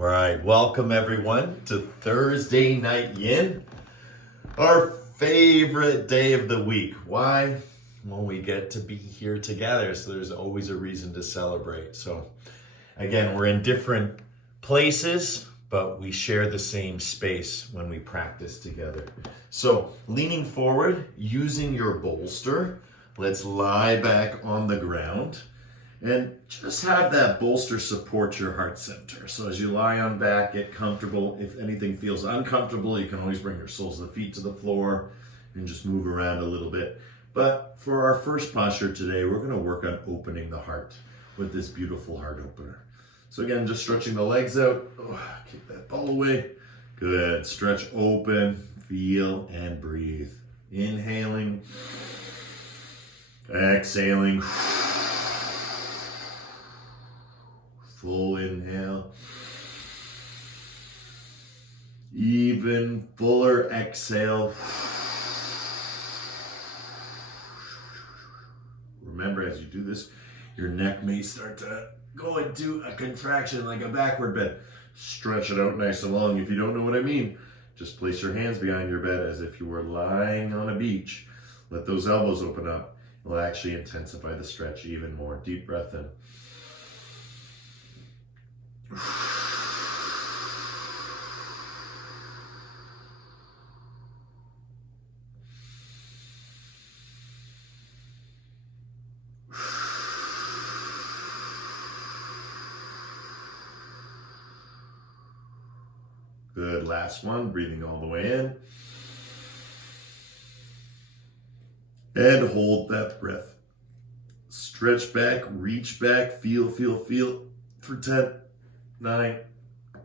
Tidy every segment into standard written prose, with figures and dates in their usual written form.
All right, welcome everyone to Thursday Night Yin, our favorite day of the week. Why? Well, we get to be here together, so there's always a reason to celebrate. So again, we're in different places, but we share the same space when we practice together. So leaning forward, using your bolster, let's lie back on the ground. And just have that bolster support your heart center. So as you lie on back, get comfortable. If anything feels uncomfortable, you can always bring your soles of the feet to the floor and just move around a little bit. But for our first posture today, we're going to work on opening the heart with this beautiful heart opener. So again, just stretching the legs out. Kick that ball away. Good. Stretch open, feel, and breathe. Inhaling, exhaling. Full inhale. Even fuller exhale. Remember, as you do this, your neck may start to go into a contraction like a backward bend. Stretch it out nice and long. If you don't know what I mean, just place your hands behind your bed as if you were lying on a beach. Let those elbows open up. It'll actually intensify the stretch even more. Deep breath in. Good, last one, breathing all the way in. And hold that breath. Stretch back, reach back, feel for 10, 9,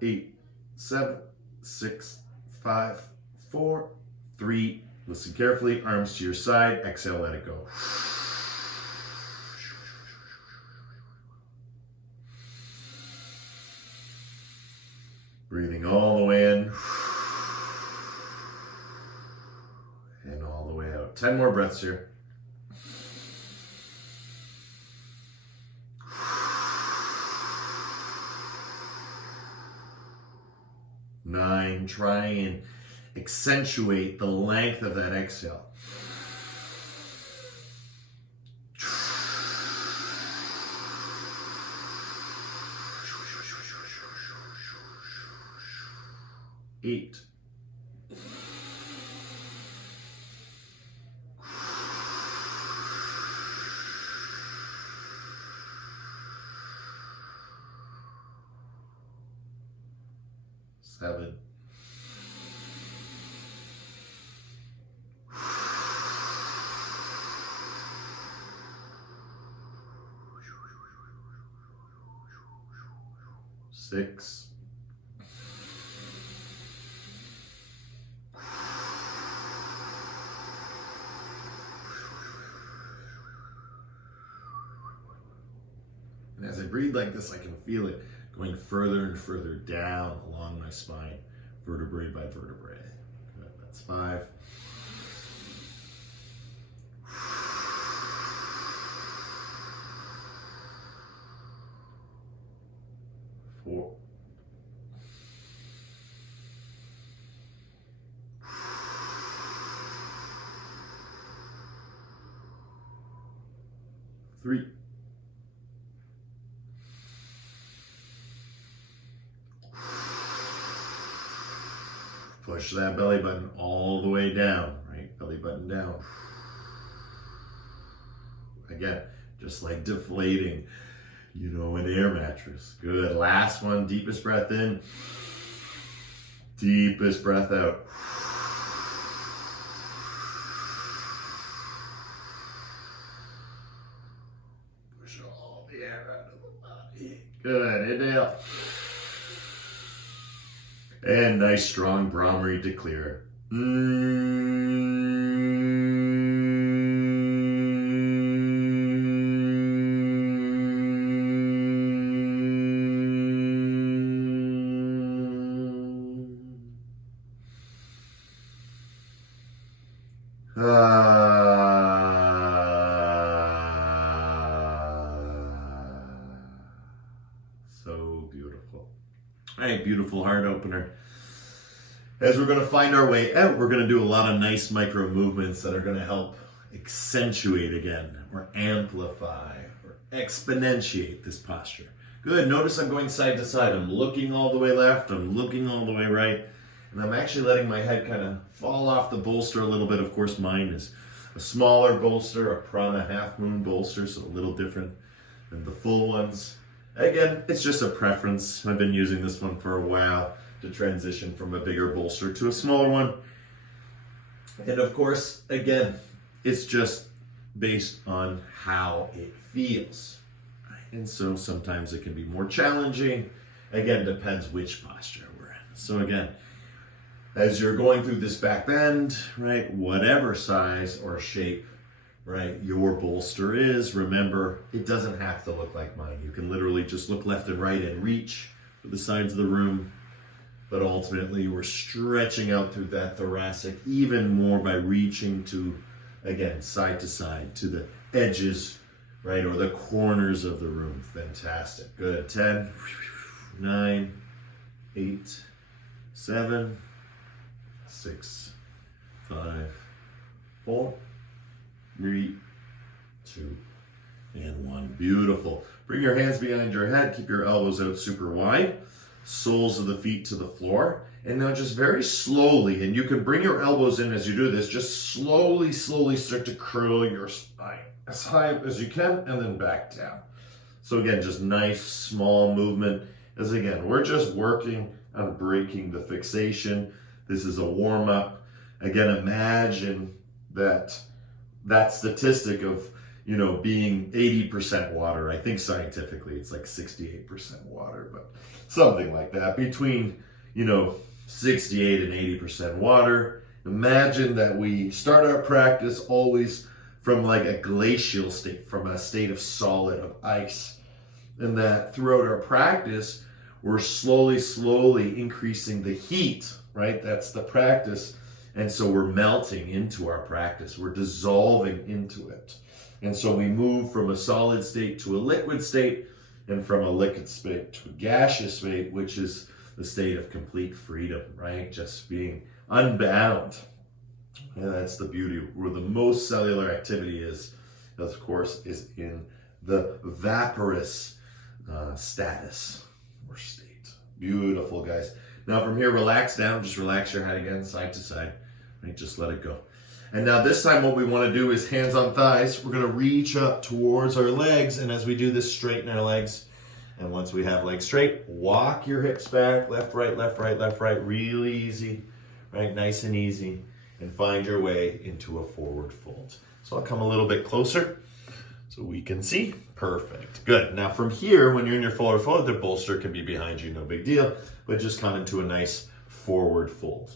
8, 7, 6, 5, 4, 3. Listen carefully, arms to your side, exhale, let it go. Breathing all the way in and all the way out. 10 more breaths here. Nine, try and accentuate the length of that exhale. 8. 7. 6. 'And as I breathe like this, I can feel it going further and further down along my spine, vertebrae by vertebrae. Good, that's 5. 4. 3. 'Push that belly button all the way down, right? Belly button down. Again, just like deflating, an air mattress. Good. Last one, deepest breath in. Deepest breath out. Push all the air out of the body. Good. Inhale. And nice strong Brahmari to clear. So beautiful. All right, beautiful heart opener. As we're going to find our way out, we're going to do a lot of nice micro movements that are going to help accentuate again, or amplify, or exponentiate this posture. Good, notice I'm going side to side. I'm looking all the way left, I'm looking all the way right, and I'm actually letting my head kind of fall off the bolster a little bit. Of course, mine is a smaller bolster, a prana half moon bolster, so a little different than the full ones. Again, it's just a preference. I've been using this one for a while to transition from a bigger bolster to a smaller one. And of course, again, it's just based on how it feels. And so sometimes it can be more challenging. Again, depends which posture we're in. So again, as you're going through this back bend, right, whatever size or shape, right, your bolster is, remember, it doesn't have to look like mine. You can literally just look left and right and reach for the sides of the room. But ultimately, we're stretching out through that thoracic even more by reaching to, again, side to side, to the edges, right, or the corners of the room. Fantastic. Good. 10, 9, 8, 7, 6, 5, 4, 3, 2, and 1. Beautiful. Bring your hands behind your head. Keep your elbows out super wide. Soles of the feet to the floor. And now just very slowly, and you can bring your elbows in as you do this, just slowly start to curl your spine as high up as you can and then back down. So again, just nice small movement. As again, we're just working on breaking the fixation. This is a warm up. Again, imagine that statistic of, you know, being 80% water. I think scientifically it's like 68% water, but something like that. Between, you know, 68 and 80% water. Imagine that we start our practice always from like a glacial state, from a state of solid, of ice. And that throughout our practice, we're slowly increasing the heat, right? That's the practice. And so we're melting into our practice. We're dissolving into it. And so we move from a solid state to a liquid state, and from a liquid state to a gaseous state, which is the state of complete freedom, right? Just being unbound. And that's the beauty. Where the most cellular activity is, of course, is in the vaporous status or state. Beautiful, guys. Now from here, relax down. Just relax your head again, side to side. Right? Just let it go. And now this time what we want to do is hands on thighs. We're going to reach up towards our legs. And as we do this, straighten our legs. And once we have legs straight, walk your hips back. Left, right, left, right, left, right. Really easy, right? Nice and easy. And find your way into a forward fold. So I'll come a little bit closer so we can see. Perfect. Good. Now from here, when you're in your forward fold, the bolster can be behind you. No big deal. But just come into a nice forward fold.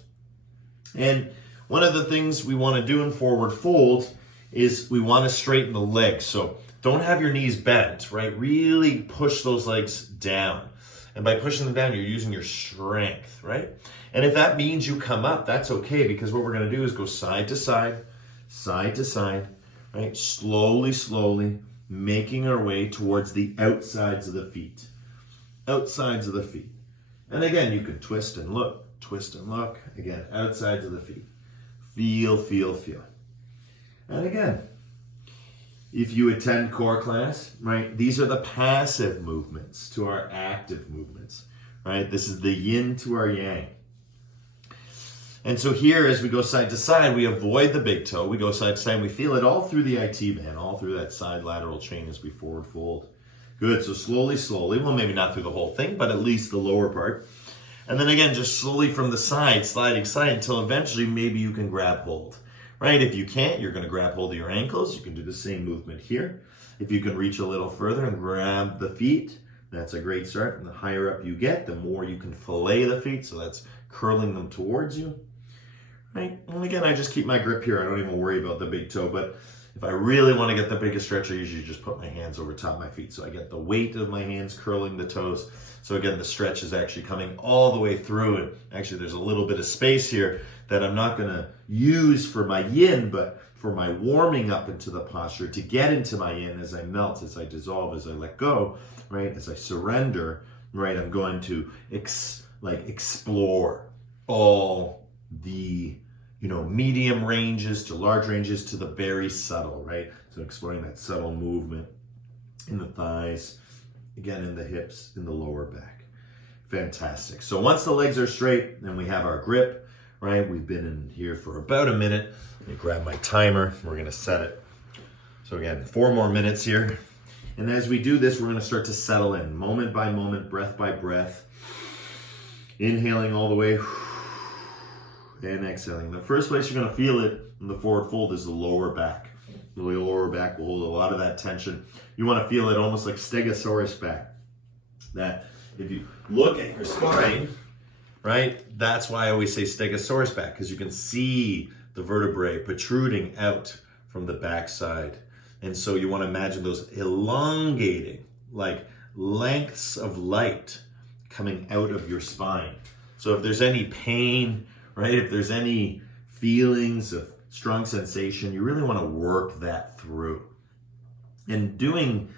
And one of the things we want to do in forward fold is we want to straighten the legs. So don't have your knees bent, right? Really push those legs down. And by pushing them down, you're using your strength, right? And if that means you come up, that's okay, because what we're going to do is go side to side, right? Slowly, making our way towards the outsides of the feet. Outsides of the feet. And again, you can twist and look. Again, outsides of the feet. Feel. And again, if you attend core class, right, these are the passive movements to our active movements, right? This is the yin to our yang. And so here, as we go side to side, we avoid the big toe. We go side to side, and we feel it all through the IT band, all through that side lateral chain as we forward fold. Good, so slowly, well, maybe not through the whole thing, but at least the lower part. And then again, just slowly from the side, sliding side, until eventually maybe you can grab hold, right? If you can't, you're going to grab hold of your ankles. You can do the same movement here. If you can reach a little further and grab the feet, that's a great start. And the higher up you get, the more you can fillet the feet. So that's curling them towards you, right? And again, I just keep my grip here. I don't even worry about the big toe. But if I really want to get the biggest stretch, I usually just put my hands over top of my feet. So I get the weight of my hands curling the toes. So again, the stretch is actually coming all the way through. And actually, there's a little bit of space here that I'm not going to use for my yin, but for my warming up into the posture to get into my yin as I melt, as I dissolve, as I let go, right? As I surrender right? I'm going to explore all the, medium ranges to large ranges to the very subtle, right? So exploring that subtle movement in the thighs, again, in the hips, in the lower back. Fantastic. So once the legs are straight and we have our grip, right? We've been in here for about a minute. Let me grab my timer. We're going to set it. So again, 4 more minutes here. And as we do this, we're going to start to settle in moment by moment, breath by breath. Inhaling all the way and exhaling. The first place you're going to feel it in the forward fold is the lower back. The lower back will hold a lot of that tension. You want to feel it almost like Stegosaurus back. That if you look at your spine, right, that's why I always say Stegosaurus back, because you can see the vertebrae protruding out from the backside. And so you want to imagine those elongating, like lengths of light coming out of your spine. So if there's any pain, right, if there's any feelings of strong sensation, you really want to work that through. And doing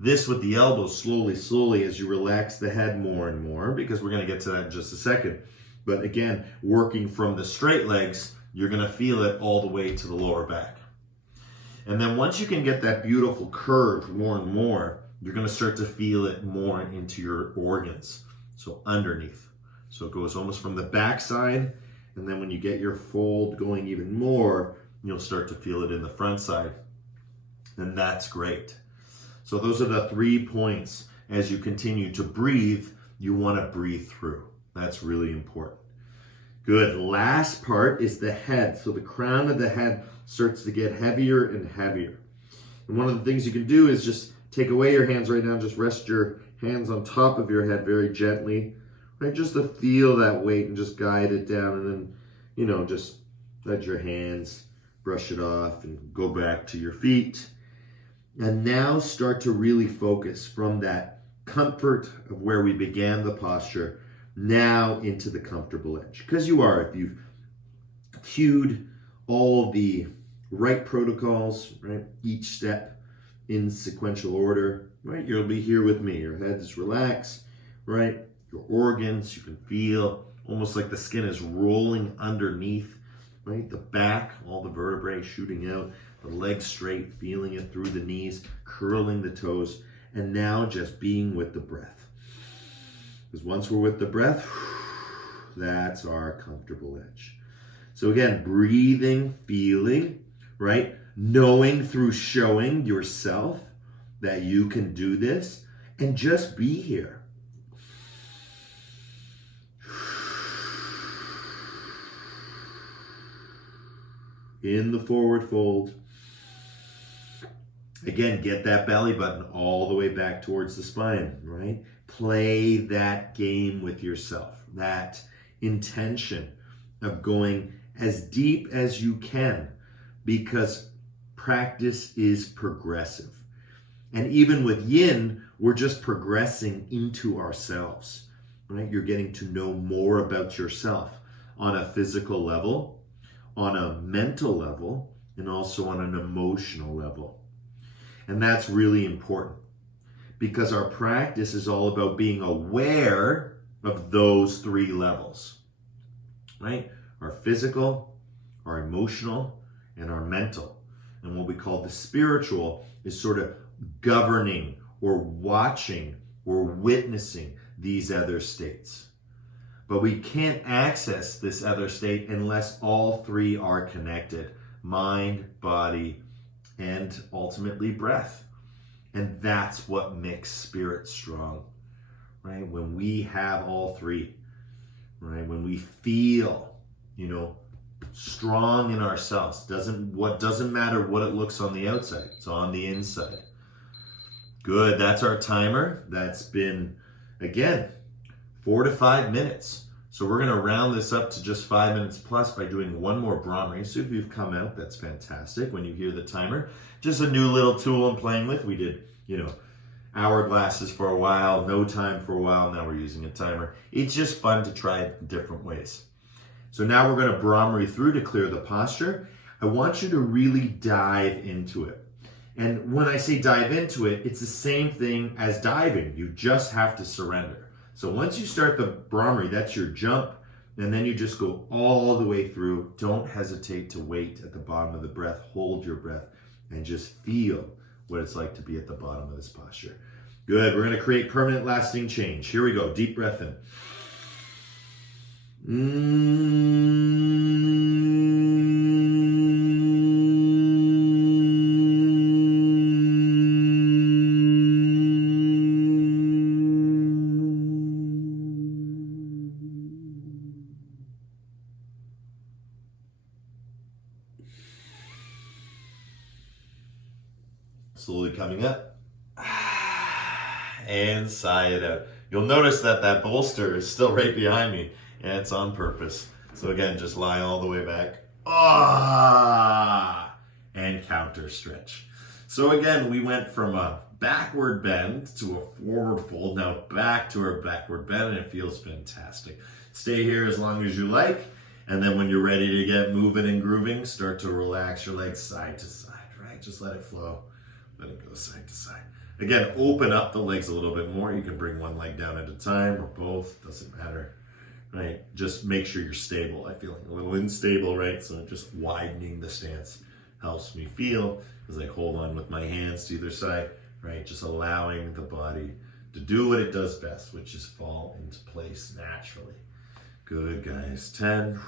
this with the elbows slowly as you relax the head more and more, because we're going to get to that in just a second. But again, working from the straight legs, you're going to feel it all the way to the lower back. And then once you can get that beautiful curve more and more, you're going to start to feel it more into your organs. So underneath. So it goes almost from the backside, and then when you get your fold going even more, you'll start to feel it in the front side. And that's great. So those are the 3 points. As you continue to breathe, you want to breathe through. That's really important. Good. Last part is the head. So the crown of the head starts to get heavier and heavier. And one of the things you can do is just take away your hands right now. Just rest your hands on top of your head very gently. Right? Just to feel that weight and just guide it down. And then, just let your hands brush it off and go back to your feet. And now start to really focus from that comfort of where we began the posture now into the comfortable edge. Because if you've cued all the right protocols, right? Each step in sequential order, right? You'll be here with me. Your head is relaxed, right? Your organs, you can feel almost like the skin is rolling underneath, right? The back, all the vertebrae shooting out, the legs straight, feeling it through the knees, curling the toes, and now just being with the breath. Because once we're with the breath, that's our comfortable edge. So again, breathing, feeling, right? Knowing through showing yourself that you can do this, and just be here. In the forward fold. Again, get that belly button all the way back towards the spine, right? Play that game with yourself, that intention of going as deep as you can, because practice is progressive. And even with Yin, we're just progressing into ourselves, right? You're getting to know more about yourself on a physical level, on a mental level, and also on an emotional level. And that's really important, because our practice is all about being aware of those 3 levels, right? Our physical, our emotional, and our mental. And what we call the spiritual is sort of governing or watching or witnessing these other states. But we can't access this other state unless all 3 are connected: mind, body, and ultimately breath. And that's what makes spirit strong, right? When we have all 3, right? When we feel, strong in ourselves. Doesn't matter what it looks on the outside, it's on the inside. Good, that's our timer. That's been, again, 4 to 5 minutes. So we're gonna round this up to just 5 minutes plus by doing one more Brahmari. So if you've come out, that's fantastic when you hear the timer. Just a new little tool I'm playing with. We did, hourglasses for a while, no time for a while, now we're using a timer. It's just fun to try it different ways. So now we're gonna Brahmari through to clear the posture. I want you to really dive into it. And when I say dive into it, it's the same thing as diving. You just have to surrender. So once you start the Brahmari, that's your jump, and then you just go all the way through. Don't hesitate to wait at the bottom of the breath. Hold your breath and just feel what it's like to be at the bottom of this posture. Good. We're going to create permanent lasting change. Here we go. Deep breath in. Slowly coming up. And sigh it out. You'll notice that that bolster is still right behind me, and it's on purpose. So again, just lie all the way back. And counter stretch. So again, we went from a backward bend to a forward fold. Now back to our backward bend, and it feels fantastic. Stay here as long as you like, and then when you're ready to get moving and grooving, start to relax your legs side to side, right? Just let it flow. Let it go side to side. Again, open up the legs a little bit more. You can bring one leg down at a time or both, doesn't matter, right? Just make sure you're stable. I'm feeling a little unstable, right? So just widening the stance helps me feel as I hold on with my hands to either side, right? Just allowing the body to do what it does best, which is fall into place naturally. Good, guys. 10,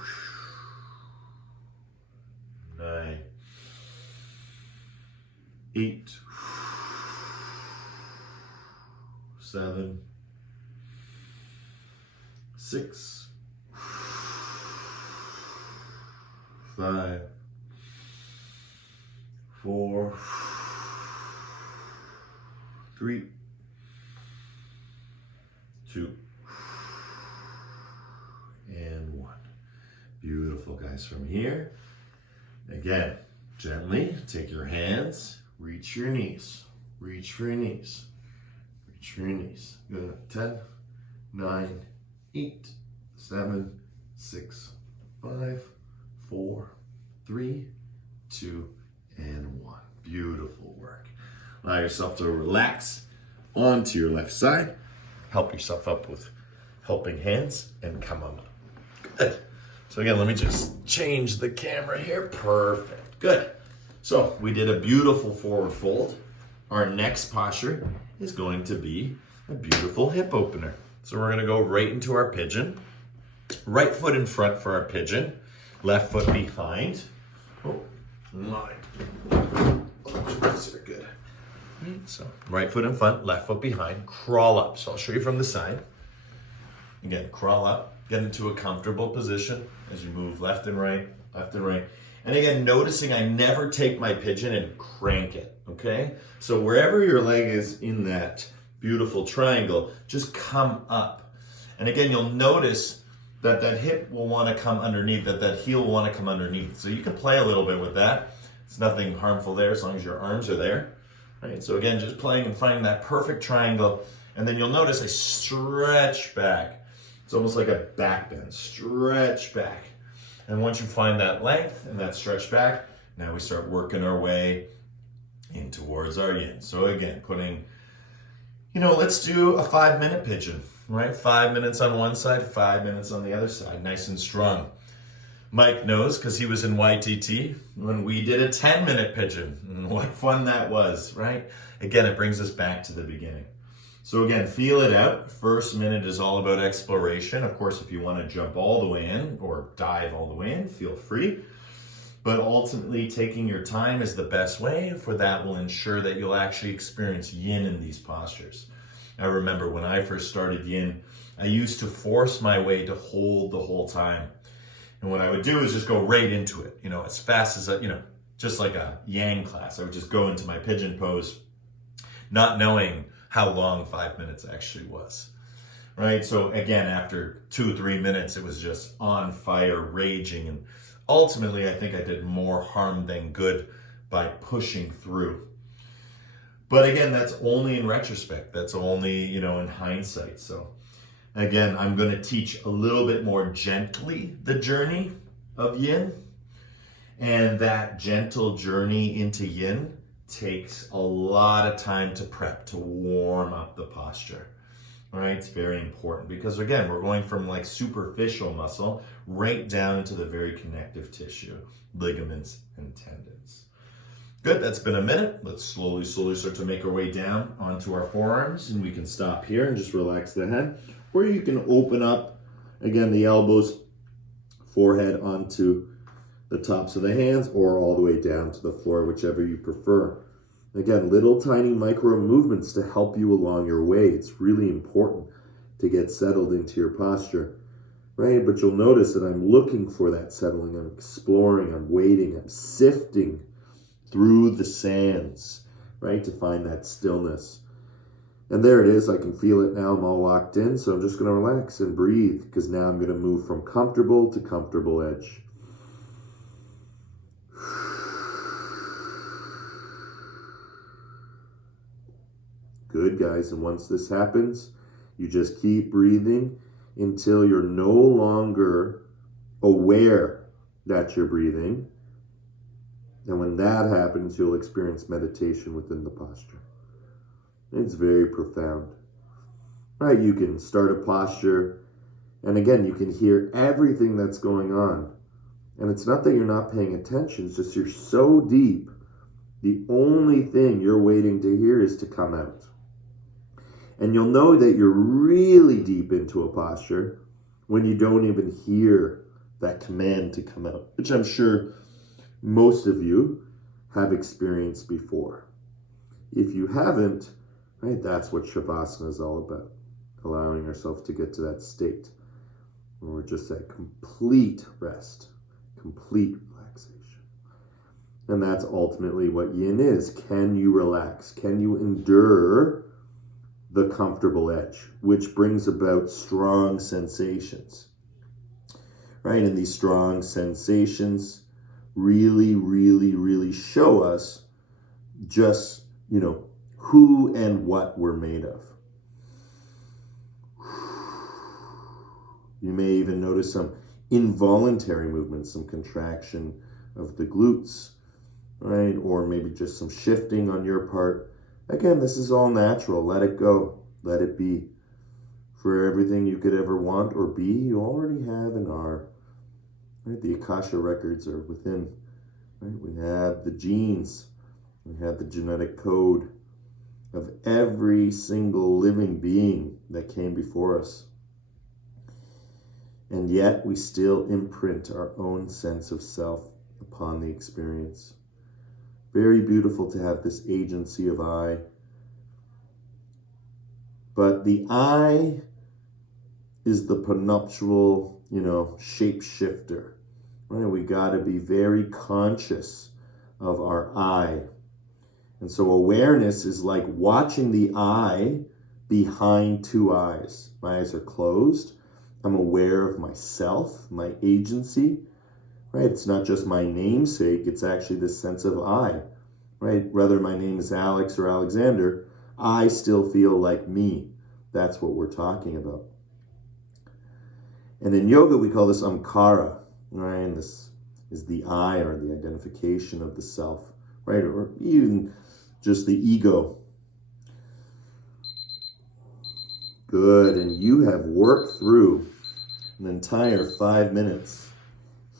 9, 8, 7, 6, 5, 4, 3, 2, and 1. Beautiful, guys. From here, again, gently take your hands, reach your knees, reach for your knees. Reach for your knees. Good. 10, 9, 8, 7, 6, 5, 4, 3, 2, and 1. Beautiful work. Allow yourself to relax onto your left side. Help yourself up with helping hands and come on up. Good. So again, let me just change the camera here. Perfect. Good. So we did a beautiful forward fold. Our next posture is going to be a beautiful hip opener. So we're going to go right into our pigeon. Right foot in front for our pigeon. Left foot behind. Oh, my. These are good. So right foot in front, left foot behind. Crawl up. So I'll show you from the side. Again, crawl up. Get into a comfortable position as you move left and right, left and right. And again, noticing I never take my pigeon and crank it, okay? So wherever your leg is in that beautiful triangle, just come up. And again, you'll notice that that hip will want to come underneath, that heel will want to come underneath. So you can play a little bit with that. It's nothing harmful there as long as your arms are there. Right? So again, just playing and finding that perfect triangle. And then you'll notice I stretch back. It's almost like a back bend. Stretch back. And once you find that length and that stretch back, now we start working our way in towards our yin. So again, putting, let's do a 5-minute pigeon, right? 5 minutes on one side, 5 minutes on the other side, nice and strong. Mike knows because he was in YTT when we did a 10-minute pigeon. And what fun that was, right? Again, it brings us back to the beginning. So again, feel it out. First minute is all about exploration. Of course, if you want to jump all the way in or dive all the way in, feel free. But ultimately, taking your time is the best way, for that will ensure that you'll actually experience yin in these postures. I remember when I first started yin, I used to force my way to hold the whole time. And what I would do is just go right into it, as fast as, just like a yang class. I would just go into my pigeon pose, not knowing how long 5 minutes actually was, right? So again, after 2-3 minutes, it was just on fire, raging. And ultimately, I think I did more harm than good by pushing through. But again, that's only in retrospect. That's only, in hindsight. So again, I'm going to teach a little bit more gently the journey of yin. And that gentle journey into yin takes a lot of time to prep, to warm up the posture. All right, it's very important because again, we're going from like superficial muscle right down into the very connective tissue, ligaments and tendons. Good, that's been a minute. Let's slowly start to make our way down onto our forearms, and we can stop here and just relax the head. Or you can open up, again, the elbows, forehead onto the tops of the hands, or all the way down to the floor, whichever you prefer. Again, little tiny micro movements to help you along your way. It's really important to get settled into your posture, right? But you'll notice that I'm looking for that settling. I'm exploring, I'm waiting, I'm sifting through the sands, right, to find that stillness. And there it is. I can feel it now. I'm all locked in. So I'm just going to relax and breathe, because now I'm going to move from comfortable to comfortable edge. Good, guys. And once this happens, you just keep breathing until you're no longer aware that you're breathing. And when that happens, you'll experience meditation within the posture. It's very profound. Right, you can start a posture, and again, you can hear everything that's going on. And it's not that you're not paying attention, it's just you're so deep, the only thing you're waiting to hear is to come out. And you'll know that you're really deep into a posture when you don't even hear that command to come out, which I'm sure most of you have experienced before. If you haven't, right, that's what Shavasana is all about. Allowing ourselves to get to that state where we're just at complete rest, complete relaxation. And that's ultimately what Yin is. Can you relax? Can you endure the comfortable edge, which brings about strong sensations, right? And these strong sensations really show us just, who and what we're made of. You may even notice some involuntary movements, some contraction of the glutes, right? Or maybe just some shifting on your part. Again, this is all natural. Let it go. Let it be. For everything you could ever want or be, you already have and are. Right? The Akasha records are within. Right? We have the genes. We have the genetic code of every single living being that came before us. And yet we still imprint our own sense of self upon the experience. Very beautiful to have this agency of I. But the I is the prenuptial, shapeshifter. Right? We got to be very conscious of our I. And so awareness is like watching the I behind two eyes. My eyes are closed. I'm aware of myself, my agency. Right? It's not just my namesake. It's actually this sense of I. Right? Whether my name is Alex or Alexander, I still feel like me. That's what we're talking about. And in yoga, we call this Amkara. Right? And this is the I, or the identification of the self. Right? Or even just the ego. Good. And you have worked through an entire 5 minutes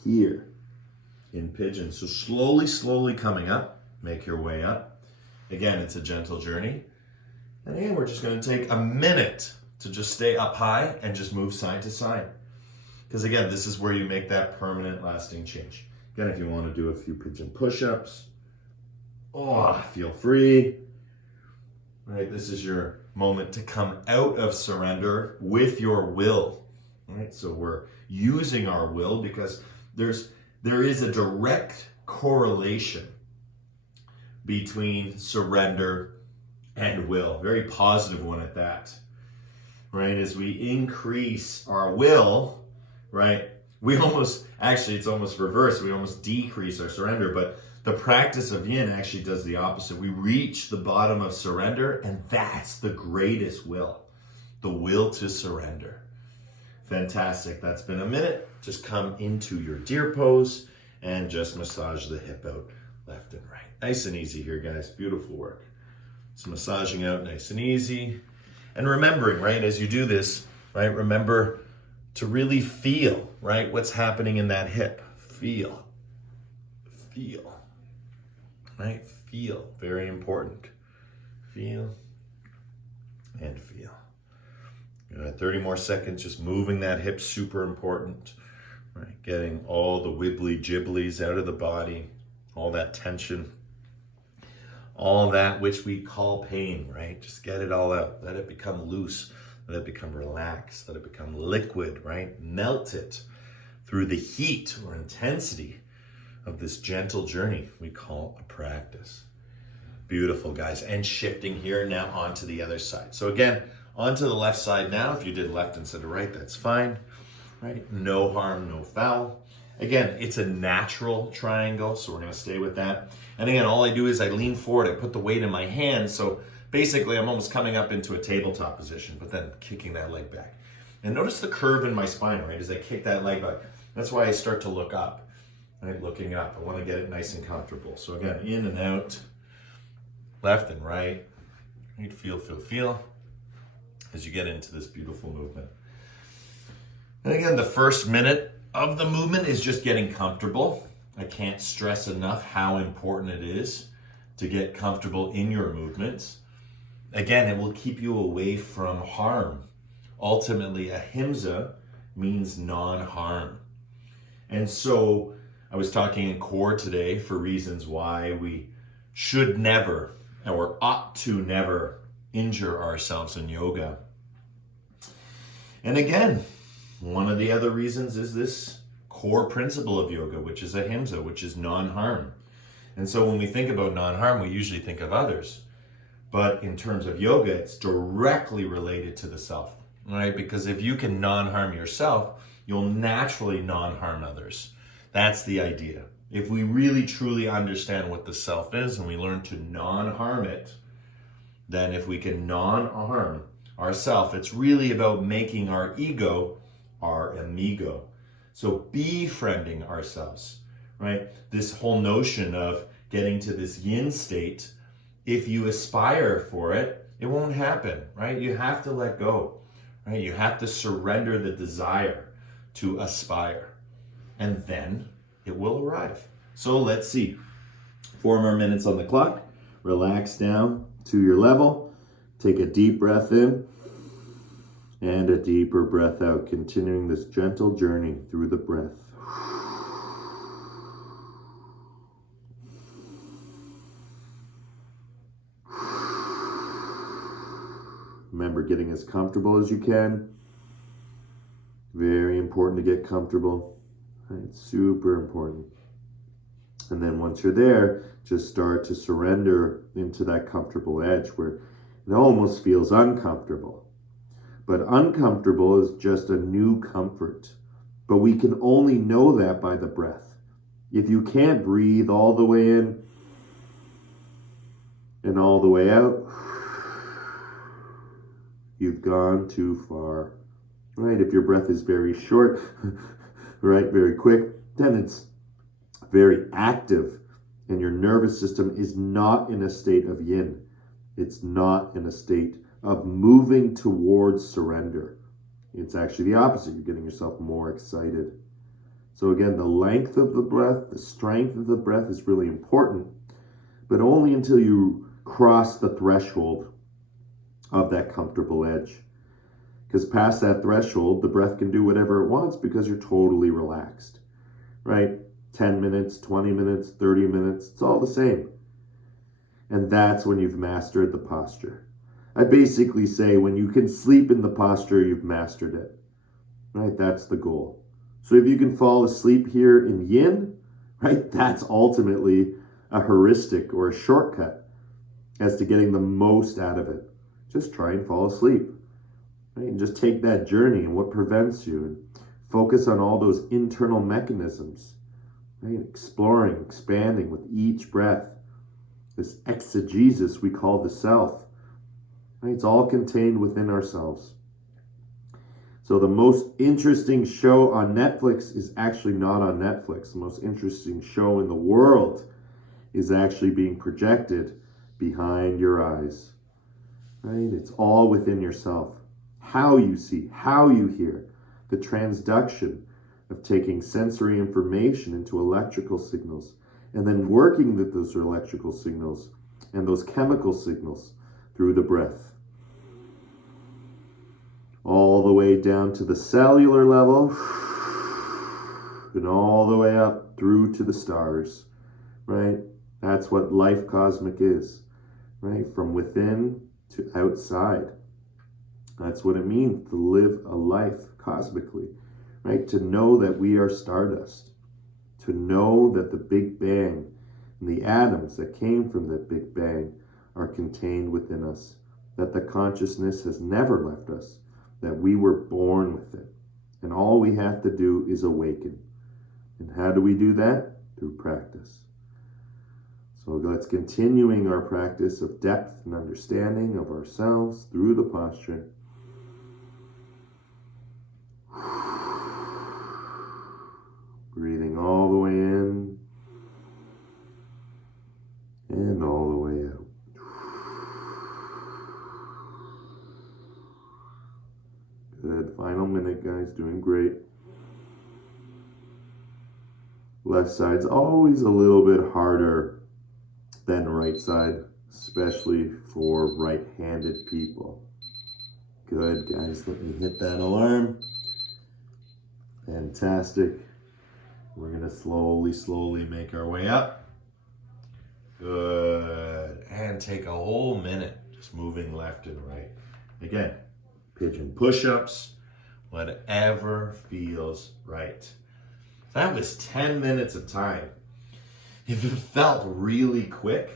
here in Pigeon. So slowly coming up. Make your way up. Again, it's a gentle journey. And again, we're just going to take a minute to just stay up high and just move side to side. Because again, this is where you make that permanent, lasting change. Again, if you want to do a few Pigeon push-ups, feel free. Right, this is your moment to come out of surrender with your will. Right, so we're using our will because there is a direct correlation between surrender and will. Very positive one at that. Right, as we increase our will, right, it's almost reverse. We almost decrease our surrender, but the practice of Yin actually does the opposite. We reach the bottom of surrender, and that's the greatest will. The will to surrender. Fantastic. That's been a minute. Just come into your deer pose and just massage the hip out left and right. Nice and easy here, guys. Beautiful work. It's massaging out nice and easy. And remembering, right, as you do this, right, remember to really feel, right, what's happening in that hip. Feel, right? Feel, very important. Feel and feel. 30 more seconds, just moving that hip, super important, right? Getting all the wibbly jibblies out of the body, all that tension, all that which we call pain, right? Just get it all out. Let it become loose. Let it become relaxed. Let it become liquid, right? Melt it through the heat or intensity of this gentle journey we call a practice. Beautiful, guys. And shifting here now onto the other side. So again, onto the left side now. If you did left instead of right, that's fine, right? No harm, no foul. Again, it's a natural triangle, so we're gonna stay with that. And again, all I do is I lean forward, I put the weight in my hands, so basically I'm almost coming up into a tabletop position, but then kicking that leg back. And notice the curve in my spine, right, as I kick that leg back. That's why I start to look up, right, looking up. I wanna get it nice and comfortable. So again, in and out, left and right. Feel, as you get into this beautiful movement. And again, the first minute of the movement is just getting comfortable. I can't stress enough how important it is to get comfortable in your movements. Again, it will keep you away from harm. Ultimately, ahimsa means non-harm. And so I was talking in core today for reasons why we should never or ought to never injure ourselves in yoga. And again, one of the other reasons is this core principle of yoga, which is ahimsa, which is non-harm. And so when we think about non-harm, we usually think of others. But in terms of yoga, it's directly related to the self, right? Because if you can non-harm yourself, you'll naturally non-harm others. That's the idea. If we really truly understand what the self is and we learn to non-harm it, then if we can non-harm ourself, it's really about making our ego our amigo. So befriending ourselves, right? This whole notion of getting to this yin state, if you aspire for it, it won't happen, right? You have to let go, right? You have to surrender the desire to aspire, and then it will arrive. So let's see. 4 more minutes on the clock. Relax down to your level. Take a deep breath in and a deeper breath out, continuing this gentle journey through the breath. Remember, getting as comfortable as you can. Very important to get comfortable. It's super important. And then once you're there, just start to surrender into that comfortable edge where it almost feels uncomfortable. But uncomfortable is just a new comfort. But we can only know that by the breath. If you can't breathe all the way in and all the way out, you've gone too far. Right? If your breath is very short, right, very quick, then it's very active, and your nervous system is not in a state of yin. It's not in a state of moving towards surrender. It's actually the opposite. You're getting yourself more excited. So again, the length of the breath, the strength of the breath is really important, but only until you cross the threshold of that comfortable edge. Because past that threshold, the breath can do whatever it wants because you're totally relaxed, right? 10 minutes, 20 minutes, 30 minutes, it's all the same. And that's when you've mastered the posture. I basically say when you can sleep in the posture, you've mastered it, right? That's the goal. So if you can fall asleep here in yin, right, that's ultimately a heuristic or a shortcut as to getting the most out of it. Just try and fall asleep, right? And just take that journey and what prevents you and focus on all those internal mechanisms, right? Exploring, expanding with each breath. This exegesis we call the self, right? It's all contained within ourselves. So the most interesting show on Netflix is actually not on Netflix. The most interesting show in the world is actually being projected behind your eyes. right? It's all within yourself. How you see, how you hear, the transduction of taking sensory information into electrical signals and then working with those electrical signals and those chemical signals through the breath. All the way down to the cellular level and all the way up through to the stars, right? That's what life cosmic is, right? From within to outside. That's what it means to live a life cosmically, right? To know that we are stardust, to know that the Big Bang and the atoms that came from that Big Bang are contained within us, that the consciousness has never left us, that we were born with it. And all we have to do is awaken. And how do we do that? Through practice. So let's continuing our practice of depth and understanding of ourselves through the posture. Breathing all the way in and all the way out. Good. Final minute, guys. Doing great. Left side's always a little bit harder than right side, especially for right-handed people. Good, guys. Let me hit that alarm. Fantastic. We're going to slowly make our way up. Good. And take a whole minute just moving left and right. Again, pigeon push-ups, whatever feels right. That was 10 minutes of time. If it felt really quick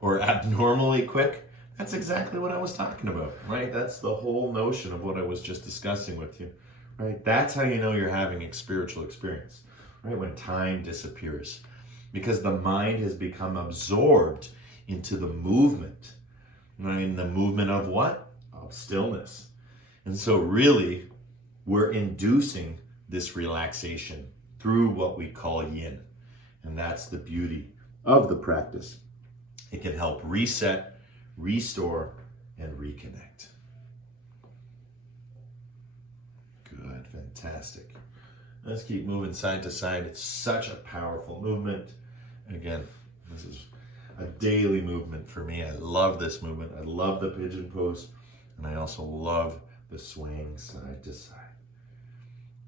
or abnormally quick, that's exactly what I was talking about, right? That's the whole notion of what I was just discussing with you, right? That's how you know you're having a spiritual experience, right? When time disappears, because the mind has become absorbed into the movement, right? And the movement of what? Of stillness. And so really, we're inducing this relaxation through what we call yin. And that's the beauty of the practice. It can help reset, restore, and reconnect. Good, fantastic. Let's keep moving side to side. It's such a powerful movement. Again, this is a daily movement for me. I love this movement. I love the pigeon pose. And I also love the swaying side to side.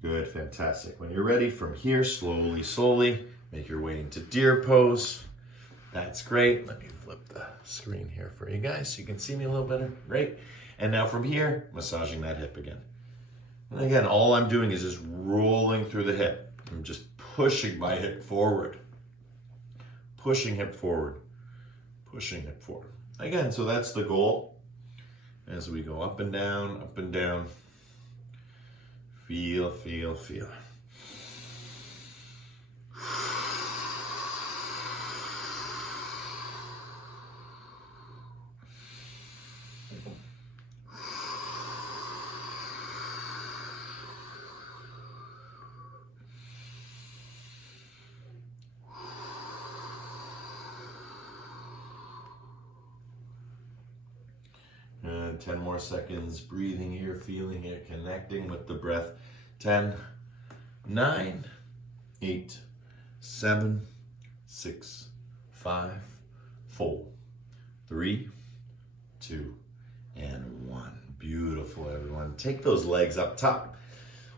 Good, fantastic. When you're ready, from here, slowly, make your way into deer pose. That's great. Let me flip the screen here for you guys so you can see me a little better. Great. And now from here, massaging that hip again. And again, all I'm doing is just rolling through the hip. I'm just pushing my hip forward. Pushing hip forward. Pushing hip forward. Again, so that's the goal. As we go up and down, up and down. Feel. And 10 more seconds, breathing here, feeling here, connecting with the breath. 10, 9, 8, 7, 6, 5, 4, 3, 2, and 1. Beautiful, everyone. Take those legs up top.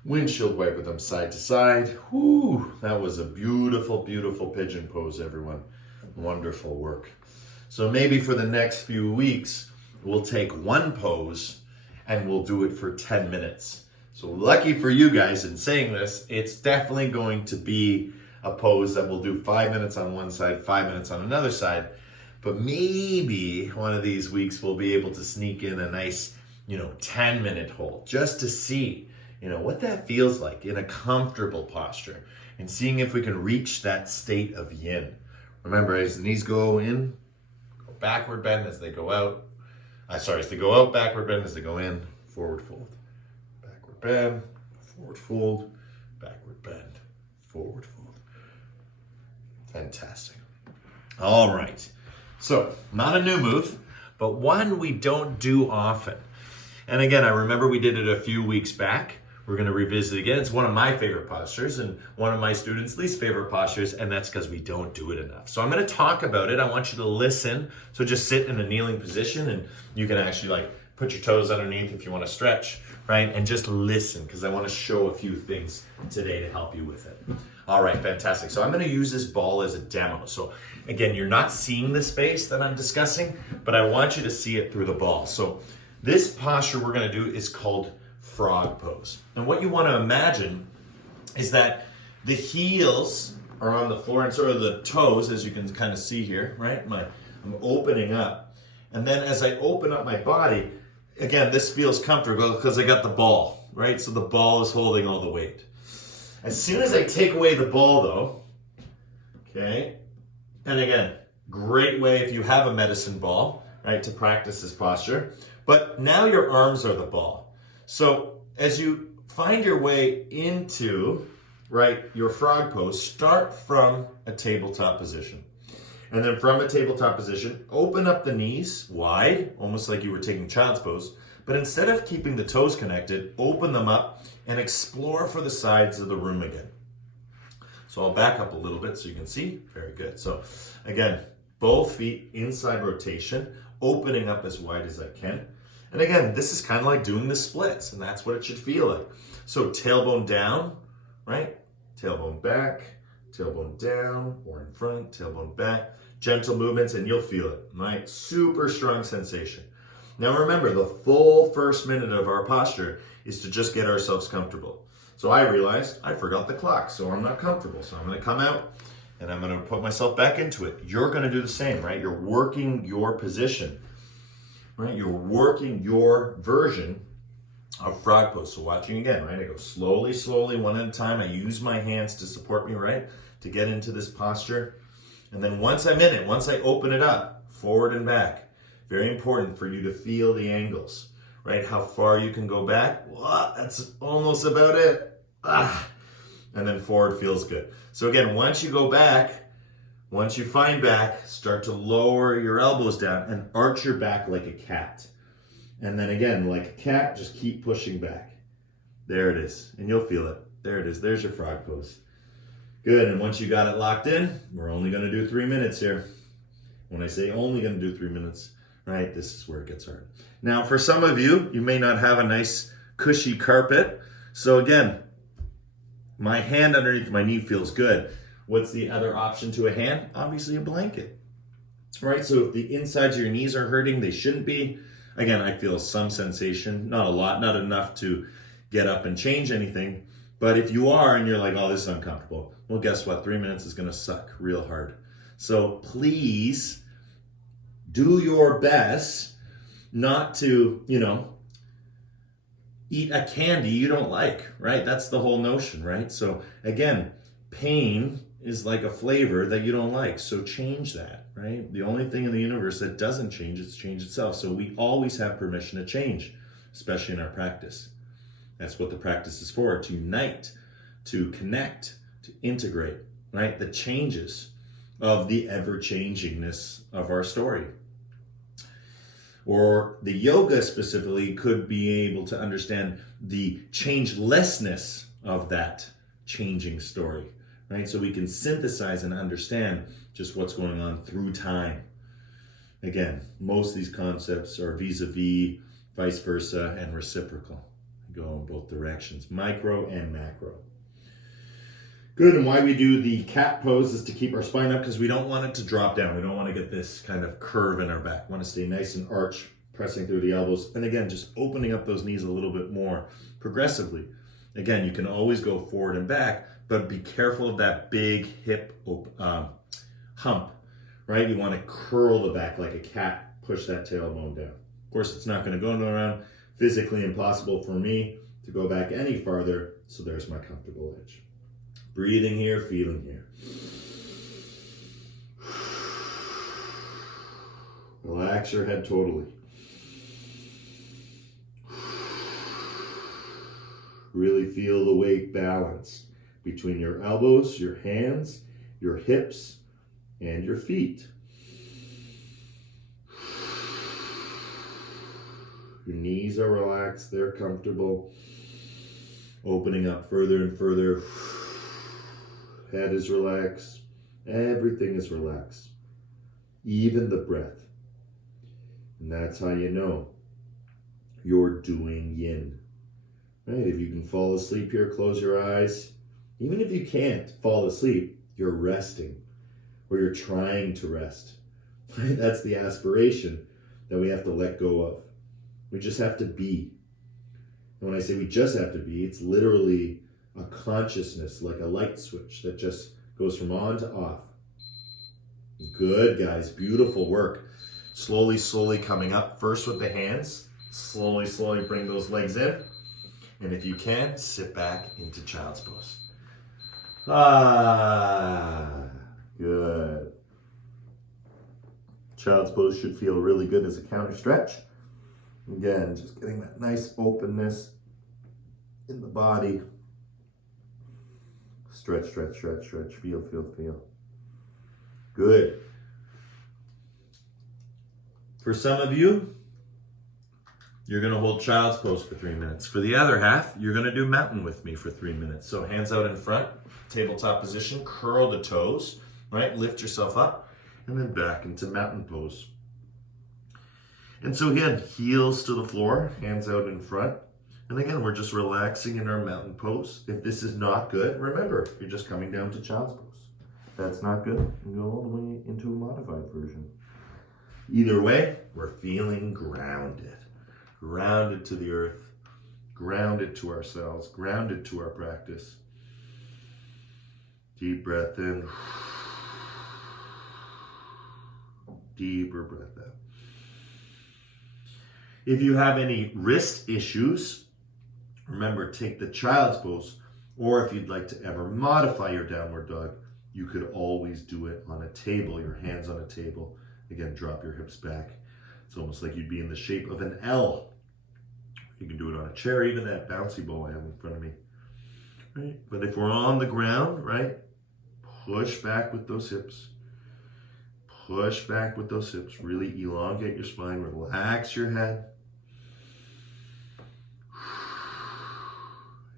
Windshield wiper them side to side. Whoo, that was a beautiful pigeon pose, everyone. Wonderful work. So maybe for the next few weeks, we'll take one pose and we'll do it for 10 minutes. So lucky for you guys in saying this, it's definitely going to be a pose that we'll do 5 minutes on one side, 5 minutes on another side. But maybe one of these weeks we'll be able to sneak in a nice, 10-minute hold just to see, what that feels like in a comfortable posture and seeing if we can reach that state of yin. Remember, as the knees go in, go backward bend as they go out. As they go out, backward bend. As they go in, forward fold. Backward bend, forward fold, backward bend, forward fold. Fantastic. All right. So, not a new move, but one we don't do often. And again, I remember we did it a few weeks back. We're going to revisit it again. It's one of my favorite postures and one of my students' least favorite postures, and that's because we don't do it enough. So I'm going to talk about it. I want you to listen. So just sit in a kneeling position, and you can actually like put your toes underneath if you want to stretch, right? And just listen, because I want to show a few things today to help you with it. All right, fantastic. So I'm going to use this ball as a demo. So again, you're not seeing the space that I'm discussing, but I want you to see it through the ball. So this posture we're going to do is called frog pose. And what you want to imagine is that the heels are on the floor and sort of the toes, as you can kind of see here, right? I'm opening up. And then as I open up my body, again, this feels comfortable because I got the ball, right? So the ball is holding all the weight. As soon as I take away the ball though, okay, and again, great way if you have a medicine ball, right, to practice this posture. But now your arms are the ball. So as you find your way into, right, your frog pose, start from a tabletop position. And then from a tabletop position, open up the knees wide, almost like you were taking child's pose. But instead of keeping the toes connected, open them up and explore for the sides of the room again. So I'll back up a little bit so you can see. Very good. So again, both feet inside rotation, opening up as wide as I can. And again, this is kind of like doing the splits, and that's what it should feel like. So tailbone down, right? Tailbone back, tailbone down, or in front, tailbone back. Gentle movements, and you'll feel it, right? Super strong sensation. Now remember, the full first minute of our posture is to just get ourselves comfortable. So I realized I forgot the clock, so I'm not comfortable. So I'm going to come out, and I'm going to put myself back into it. You're going to do the same, right? You're working your position. Right, you're working your version of frog pose. So watching again, right? I go slowly, slowly, one at a time. I use my hands to support me, right? To get into this posture. And then once I'm in it, once I open it up, forward and back. Very important for you to feel the angles, right? How far you can go back. Well, that's almost about it. And then forward feels good. So again, once you go back, once you find back, start to lower your elbows down and arch your back like a cat. And then again, like a cat, just keep pushing back. There it is. And you'll feel it. There it is. There's your frog pose. Good. And once you got it locked in, we're only going to do 3 minutes here. When I say only going to do 3 minutes, right, this is where it gets hard. Now, for some of you, you may not have a nice cushy carpet. So again, my hand underneath my knee feels good. What's the other option to a hand? Obviously a blanket, right? So if the insides of your knees are hurting, they shouldn't be. Again, I feel some sensation, not a lot, not enough to get up and change anything. But if you are and you're like, oh, this is uncomfortable, well, guess what? 3 minutes is going to suck real hard. So please do your best not to, eat a candy you don't like, right? That's the whole notion, right? So again, pain is like a flavor that you don't like. So change that, right? The only thing in the universe that doesn't change is change itself. So we always have permission to change, especially in our practice. That's what the practice is for, to unite, to connect, to integrate, right? The changes of the ever-changingness of our story. Or the yoga specifically could be able to understand the changelessness of that changing story, right? So we can synthesize and understand just what's going on through time. Again, most of these concepts are vis-a-vis, vice versa, and reciprocal. They go in both directions, micro and macro. Good, and why we do the cat pose is to keep our spine up because we don't want it to drop down. We don't want to get this kind of curve in our back. We want to stay nice and arch, pressing through the elbows. And again, just opening up those knees a little bit more progressively. Again, you can always go forward and back, but be careful of that big hip hump, right? You want to curl the back like a cat, push that tailbone down. Of course, it's not going to go around. Physically impossible for me to go back any farther, so there's my comfortable edge. Breathing here, feeling here. Relax your head totally. Really feel the weight balance between your elbows, your hands, your hips, and your feet. Your knees are relaxed, they're comfortable. Opening up further and further. Head is relaxed. Everything is relaxed. Even the breath. And that's how you know you're doing yin. Right? If you can fall asleep here, close your eyes. Even if you can't fall asleep, you're resting, or you're trying to rest. Right? That's the aspiration that we have to let go of. We just have to be. And when I say we just have to be, it's literally a consciousness, like a light switch that just goes from on to off. Good, guys. Beautiful work. Slowly, slowly coming up. First with the hands. Slowly, slowly bring those legs in. And if you can, sit back into child's pose. Good. Child's pose should feel really good as a counter stretch. Again, just getting that nice openness in the body. Stretch, stretch, stretch, stretch. Feel, feel, feel. Good. For some of you, you're going to hold child's pose for 3 minutes. For the other half, you're going to do mountain with me for 3 minutes. So hands out in front, tabletop position, curl the toes, right? Lift yourself up, and then back into mountain pose. And so again, heels to the floor, hands out in front. And again, we're just relaxing in our mountain pose. If this is not good, remember, you're just coming down to child's pose. If that's not good, you go all the way into a modified version. Either way, we're feeling grounded. Grounded to the earth, grounded to ourselves, grounded to our practice. Deep breath in. Deeper breath out. If you have any wrist issues, remember, take the child's pose, or if you'd like to ever modify your downward dog, you could always do it on a table, your hands on a table. Again, drop your hips back. It's almost like you'd be in the shape of an L. You can do it on a chair, even that bouncy ball I have in front of me. Right? But if we're on the ground, right, push back with those hips. Push back with those hips. Really elongate your spine. Relax your head.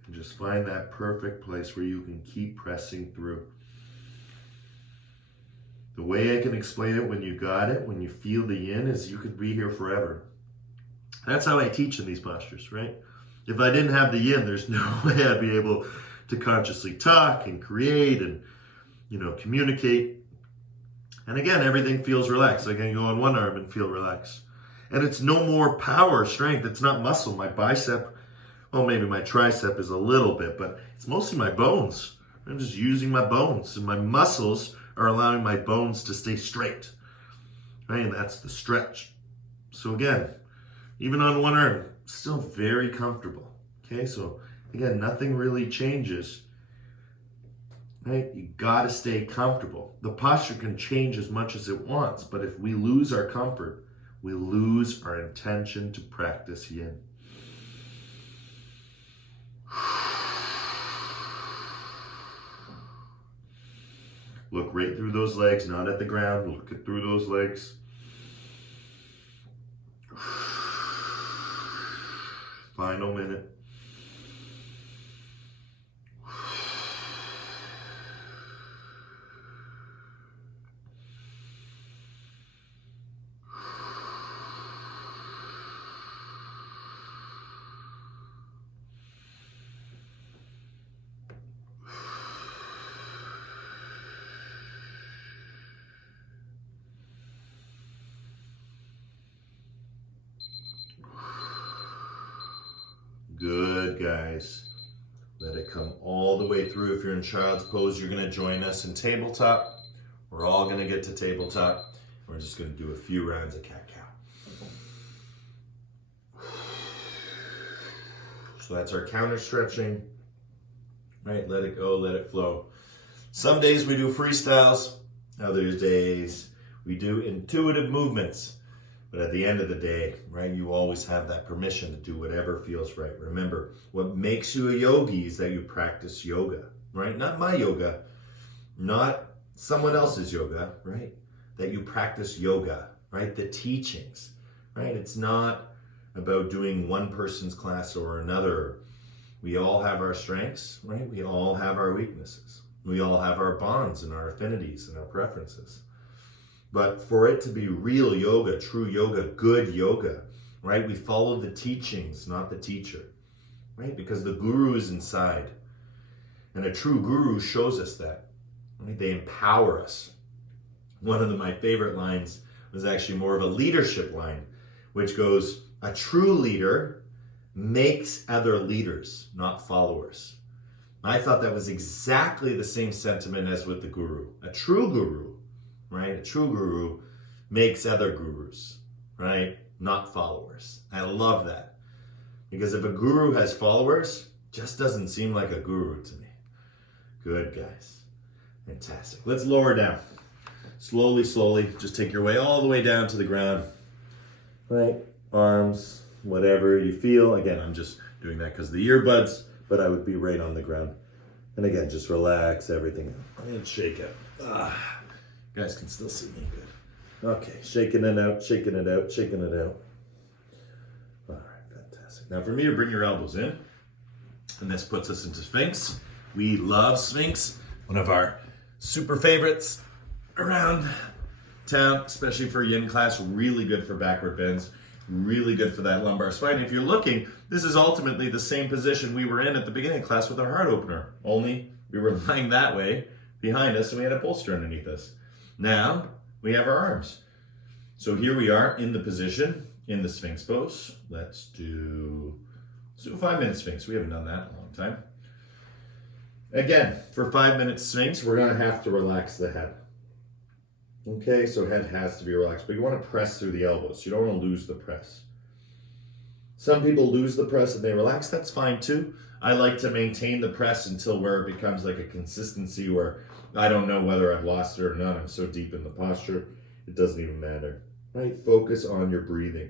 And just find that perfect place where you can keep pressing through. The way I can explain it when you got it, when you feel the yin, is you could be here forever. That's how I teach in these postures, right? If I didn't have the yin, there's no way I'd be able to consciously talk and create and, communicate. And again, everything feels relaxed. I can go on one arm and feel relaxed. And it's no more power, strength. It's not muscle. My bicep, well, maybe my tricep is a little bit, but it's mostly my bones. I'm just using my bones, and my muscles are allowing my bones to stay straight. Right? And that's the stretch. So again, even on one arm, still very comfortable. Okay, so again, nothing really changes. Right? You gotta stay comfortable. The posture can change as much as it wants, but if we lose our comfort, we lose our intention to practice yin. Look right through those legs, not at the ground. Look it through those legs. Final minute. Good, guys. Let it come all the way through. If you're in child's pose, you're going to join us in tabletop. We're all going to get to tabletop. We're just going to do a few rounds of cat-cow. So that's our counter stretching. Right, let it go, let it flow. Some days we do freestyles. Other days we do intuitive movements. But at the end of the day, right, you always have that permission to do whatever feels right. Remember, what makes you a yogi is that you practice yoga, right? Not my yoga, not someone else's yoga, right? That you practice yoga, right? The teachings, right? It's not about doing one person's class or another. We all have our strengths, right? We all have our weaknesses. We all have our bonds and our affinities and our preferences. But for it to be real yoga, true yoga, good yoga, right? We follow the teachings, not the teacher, right? Because the guru is inside. And a true guru shows us that, right? They empower us. One of my favorite lines was actually more of a leadership line, which goes, a true leader makes other leaders, not followers. I thought that was exactly the same sentiment as with the guru. A true guru, right? A true guru makes other gurus, right? Not followers. I love that. Because if a guru has followers, just doesn't seem like a guru to me. Good, guys. Fantastic. Let's lower down. Slowly, slowly. Just take your way all the way down to the ground. Right? Arms, whatever you feel. Again, I'm just doing that because of the earbuds, but I would be right on the ground. And again, just relax everything and shake it. You guys can still see me good. Okay, shaking it out, shaking it out, shaking it out. All right, fantastic. Now for me to bring your elbows in, and this puts us into Sphinx. We love Sphinx, one of our super favorites around town, especially for yin class. Really good for backward bends, really good for that lumbar spine. If you're looking, this is ultimately the same position we were in at the beginning of class with our heart opener, only we were lying that way behind us and we had a bolster underneath us. Now we have our arms. So here we are in the position, in the Sphinx pose. Let's do a 5-minute Sphinx. We haven't done that in a long time. Again, for 5 minutes Sphinx, we're gonna have to relax the head. Okay, so head has to be relaxed, but you want to press through the elbows. You don't want to lose the press. Some people lose the press and they relax. That's fine too. I like to maintain the press until where it becomes like a consistency where I don't know whether I've lost it or not. I'm so deep in the posture, it doesn't even matter. Right? Focus on your breathing.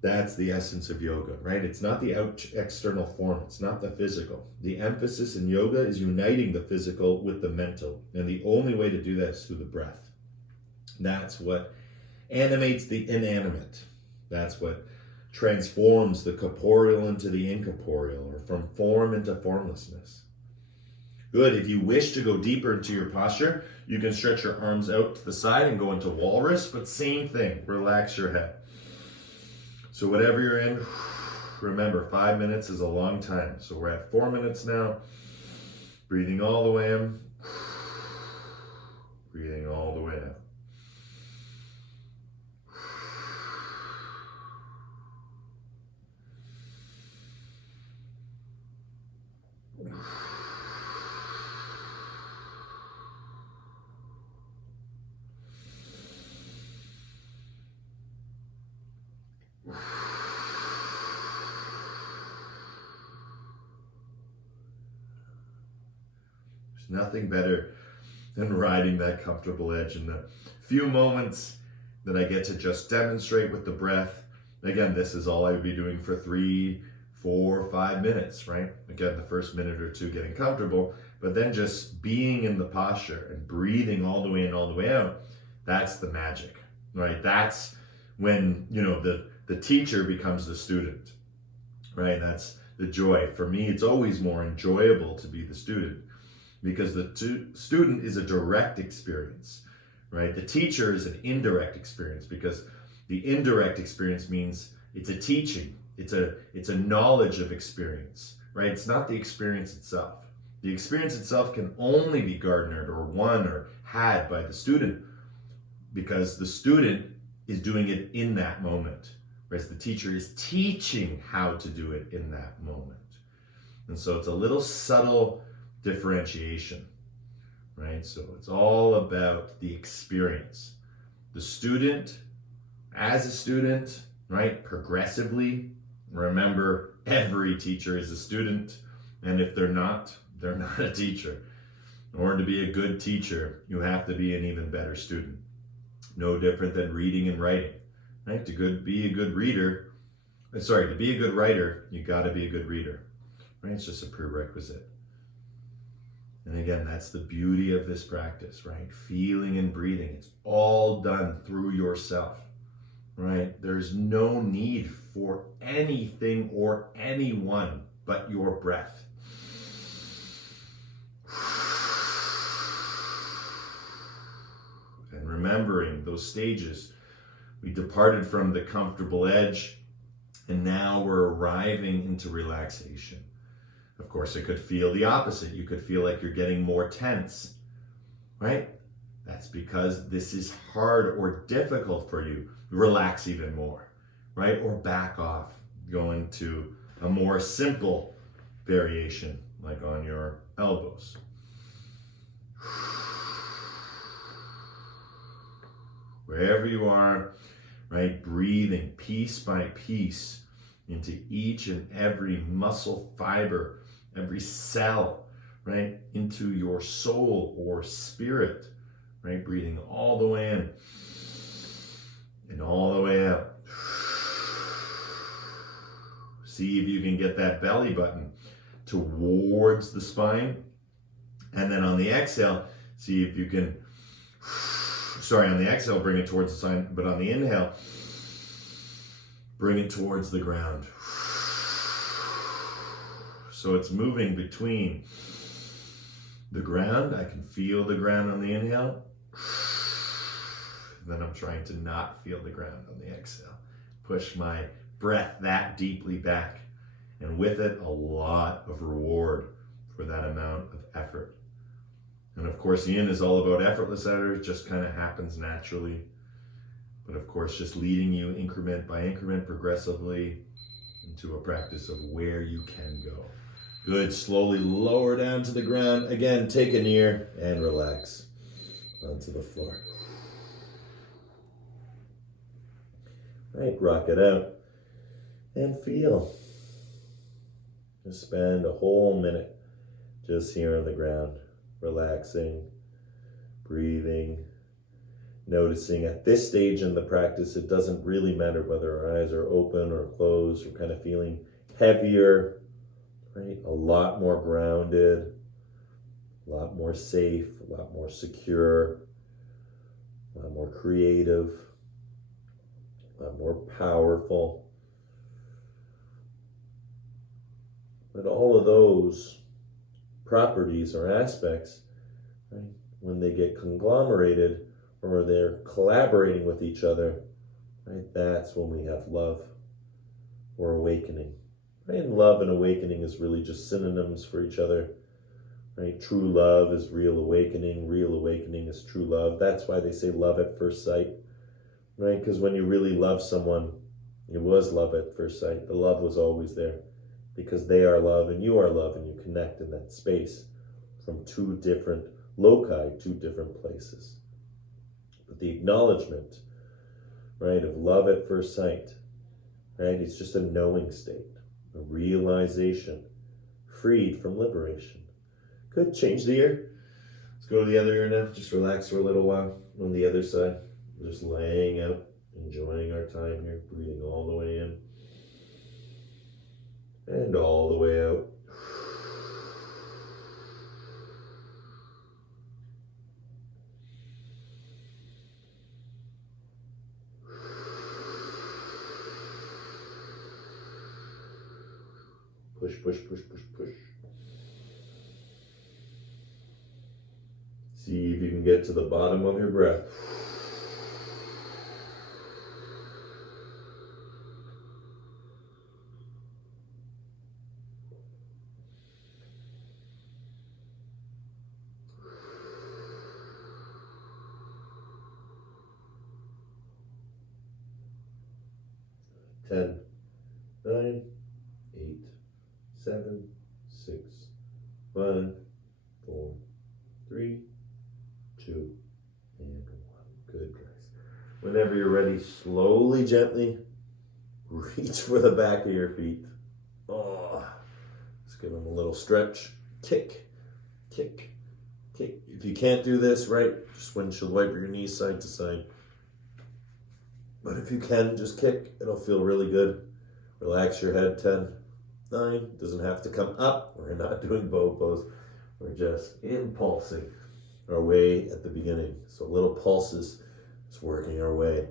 That's the essence of yoga, right? It's not the external form. It's not the physical. The emphasis in yoga is uniting the physical with the mental. And the only way to do that is through the breath. That's what animates the inanimate. That's what transforms the corporeal into the incorporeal, or from form into formlessness. Good. If you wish to go deeper into your posture, you can stretch your arms out to the side and go into walrus, but same thing. Relax your head. So whatever you're in, remember 5 minutes is a long time. So we're at 4 minutes now. Breathing all the way in. Breathing all the way out. Nothing better than riding that comfortable edge. And the few moments that I get to just demonstrate with the breath, again, this is all I would be doing for 3, 4, 5 minutes, right? Again, the first minute or two getting comfortable, but then just being in the posture and breathing all the way in, all the way out, that's the magic, right? That's when, you know, the teacher becomes the student, right? That's the joy. For me, it's always more enjoyable to be the student, because the student is a direct experience, right? The teacher is an indirect experience, because the indirect experience means it's a teaching, it's a knowledge of experience, right? It's not the experience itself. The experience itself can only be garnered or won or had by the student, because the student is doing it in that moment, whereas the teacher is teaching how to do it in that moment. And so it's a little subtle differentiation, right? So it's all about the experience. The student, as a student, right? Progressively, remember, every teacher is a student, and if they're not a teacher. In order to be a good teacher, you have to be an even better student. No different than reading and writing, right? To be a good writer, you got to be a good reader, right? It's just a prerequisite. And again, that's the beauty of this practice, right? Feeling and breathing. It's all done through yourself, right? There's no need for anything or anyone but your breath. And remembering those stages, we departed from the comfortable edge, and now we're arriving into relaxation. Of course, it could feel the opposite. You could feel like you're getting more tense, right? That's because this is hard or difficult for you. Relax even more, right? Or back off, go into a more simple variation, like on your elbows. Wherever you are, right? Breathing piece by piece into each and every muscle fiber, every cell, right? Into your soul or spirit, right? Breathing all the way in and all the way out. See if you can get that belly button towards the spine. And then on the exhale, see if you can, on the exhale, bring it towards the spine, but on the inhale, bring it towards the ground. So it's moving between the ground. I can feel the ground on the inhale. Then I'm trying to not feel the ground on the exhale. Push my breath that deeply back. And with it, a lot of reward for that amount of effort. And of course, Yin is all about effortless effort. It just kind of happens naturally. But of course, just leading you increment by increment, progressively, into a practice of where you can go. Good, slowly lower down to the ground. Again, take an ear and relax onto the floor. Right, rock it out and feel. Just spend a whole minute just here on the ground, relaxing, breathing, noticing at this stage in the practice, it doesn't really matter whether our eyes are open or closed. We're kind of feeling heavier, right? A lot more grounded, a lot more safe, a lot more secure, a lot more creative, a lot more powerful. But all of those properties or aspects, right, when they get conglomerated or they're collaborating with each other, right, that's when we have love or awakening. Right? And love and awakening is really just synonyms for each other. Right? True love is real awakening is true love. That's why they say love at first sight. Right? Because when you really love someone, it was love at first sight. The love was always there because they are love and you are love, and you connect in that space from two different loci, two different places. But the acknowledgement, right, of love at first sight, right, it's just a knowing state, a realization, freed from liberation. Good, change the ear. Let's go to the other ear now. Just relax for a little while on the other side. Just laying out, enjoying our time here, breathing all the way in and all the way out. Push, push, push, push, push. See if you can get to the bottom of your breath. Ten, 9, 8, 7, 6, 5, 4, 3, 2, and 1. Good, guys. Whenever you're ready, slowly, gently reach for the back of your feet. Oh, just give them a little stretch. Kick, kick, kick. If you can't do this, right, just windshield wiper your knees side to side. But if you can, just kick. It'll feel really good. Relax your head. 10, 9. Doesn't have to come up. We're not doing bow pose. We're just impulsing our way at the beginning. So little pulses, just working our way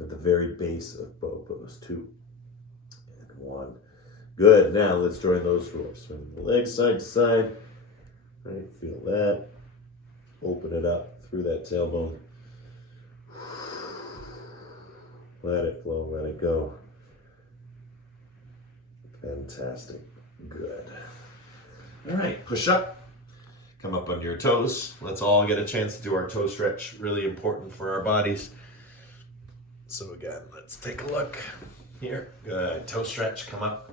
at the very base of bow pose. 2 and 1. Good. Now let's join those roars. Swing the legs side to side. Right, feel that. Open it up through that tailbone. Let it flow, let it go. Fantastic. Good. All right, push up. Come up on your toes. Let's all get a chance to do our toe stretch. Really important for our bodies. So again, let's take a look here. Good. Toe stretch, come up.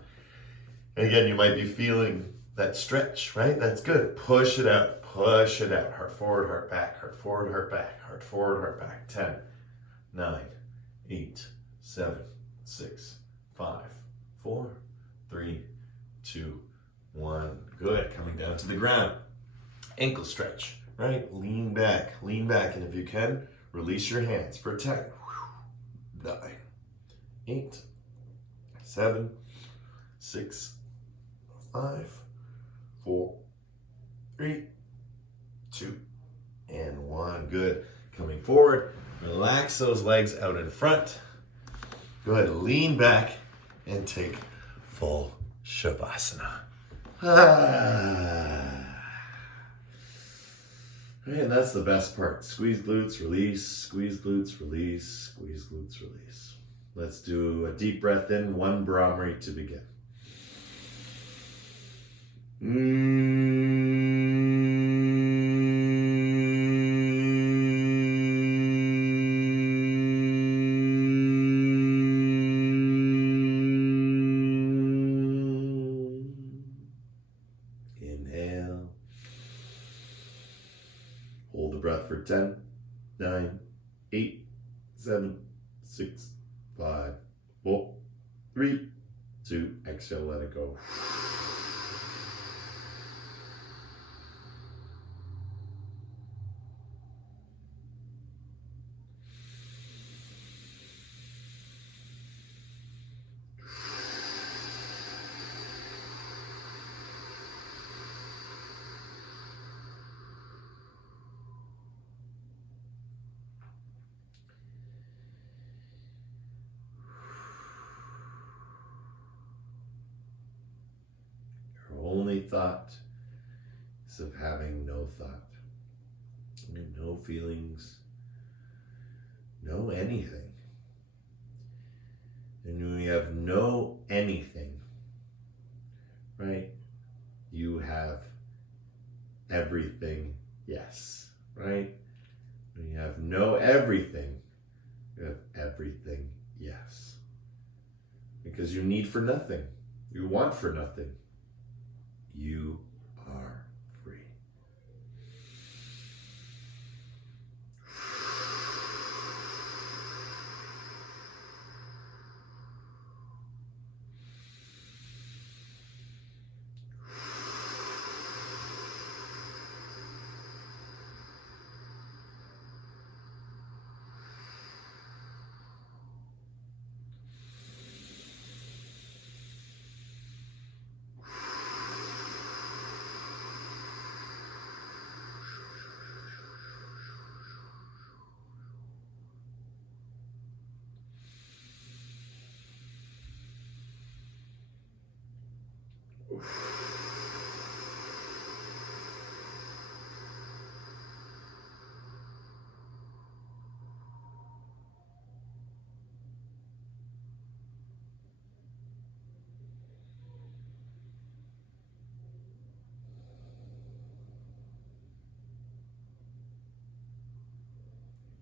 And again, you might be feeling that stretch, right? That's good. Push it out. Push it out. Heart forward, heart back. Heart forward, heart back. Heart forward, heart back. 10, 9, 8, 7, 6, 5, 4, 3, 2, 1. Good. Coming down to the ground. Ankle stretch, right? Lean back, and if you can, release your hands for 10, 9, 8, 7, 6, 5, 4, 3, 2, and 1. Good. Coming forward, relax those legs out in front. Go ahead, lean back and take full Shavasana. And that's the best part. Squeeze glutes, release, squeeze glutes, release, squeeze glutes, release. Let's do a deep breath in, 1 Brahmari to begin. Inhale. Hold the breath for 10, 9, 8, 7, 6, 5, 4, 3, 2. Exhale, let it go. Only thought is of having no thought. No feelings, no anything. And when you have no anything, right, you have everything, yes, right? When you have no everything, you have everything, yes. Because you need for nothing, you want for nothing. You are free.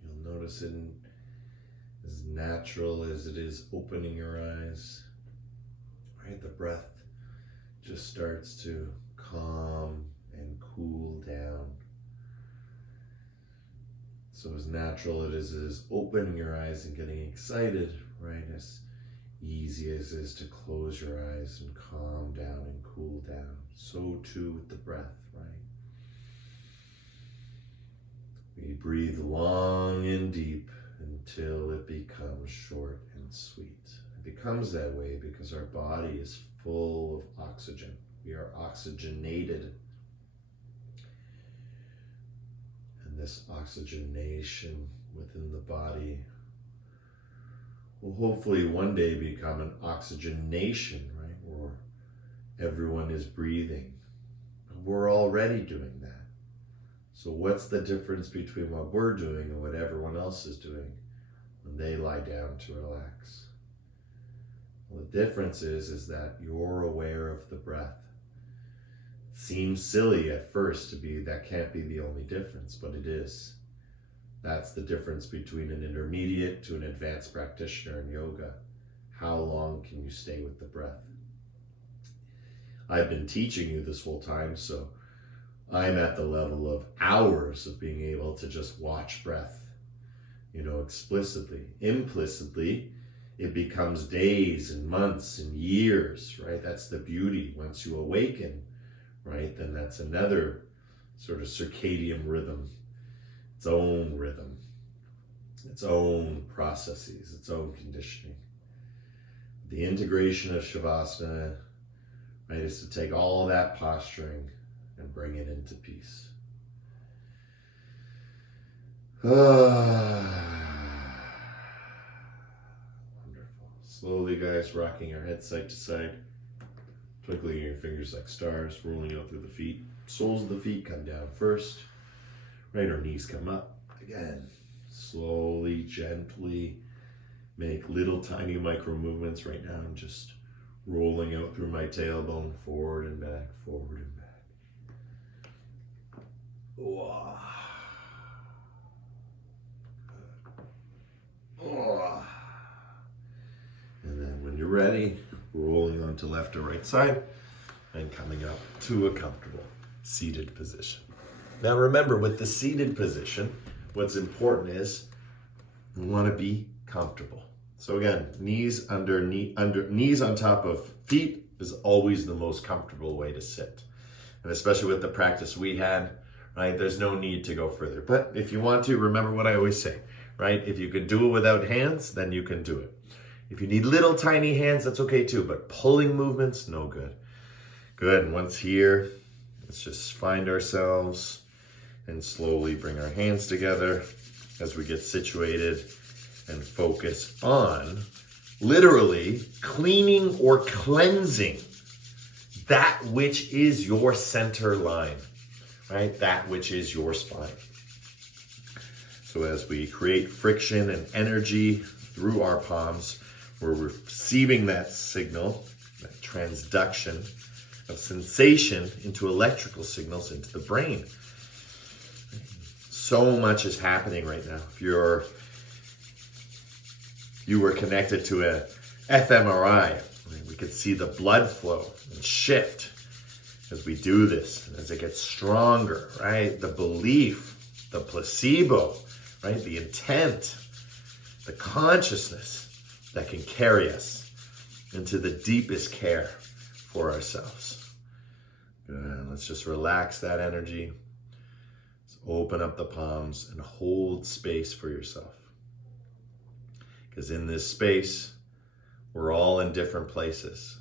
You'll notice it as natural as it is opening your eyes. Right, the breath just starts to calm and cool down. So as natural it is opening your eyes and getting excited, right? As easy as it is to close your eyes and calm down and cool down. So too with the breath, right? We breathe long and deep until it becomes short and sweet. It becomes that way because our body is full of oxygen. We are oxygenated. And this oxygenation within the body will hopefully one day become an oxygenation, right? Where everyone is breathing. We're already doing that. So what's the difference between what we're doing and what everyone else is doing when they lie down to relax? Well, the difference is that you're aware of the breath. It seems silly at first to be, that can't be the only difference, but it is. That's the difference between an intermediate to an advanced practitioner in yoga. How long can you stay with the breath? I've been teaching you this whole time, so I'm at the level of hours of being able to just watch breath, explicitly. Implicitly, it becomes days and months and years, right? That's the beauty. Once you awaken, right, then that's another sort of circadian rhythm, its own rhythm, its own processes, its own conditioning. The integration of Shavasana, right, is to take all that posturing and bring it into peace. Wonderful. Slowly, guys, rocking our head side to side, twinkling your fingers like stars, rolling out through the feet. Soles of the feet come down first, right? Our knees come up. Again, slowly, gently make little tiny micro movements. Right now I'm just rolling out through my tailbone, forward and back, forward and back. Oh. Oh. And then when you're ready, rolling onto left or right side and coming up to a comfortable seated position. Now remember, with the seated position, what's important is you want to be comfortable. So again, knees knees on top of feet is always the most comfortable way to sit. And especially with the practice we had, right? There's no need to go further. But if you want to, remember what I always say, right? If you can do it without hands, then you can do it. If you need little tiny hands, that's okay too, but pulling movements, no good. Good, and once here, let's just find ourselves and slowly bring our hands together as we get situated and focus on literally cleaning or cleansing that which is your center line, right? That which is your spine. So as we create friction and energy through our palms, we're receiving that signal, that transduction of sensation into electrical signals into the brain. So much is happening right now. If you were connected to a fMRI, we could see the blood flow and shift as we do this, and as it gets stronger, right? The belief, the placebo, right? The intent, the consciousness that can carry us into the deepest care for ourselves. Good. Let's just relax that energy. Let's open up the palms and hold space for yourself. Because in this space, we're all in different places,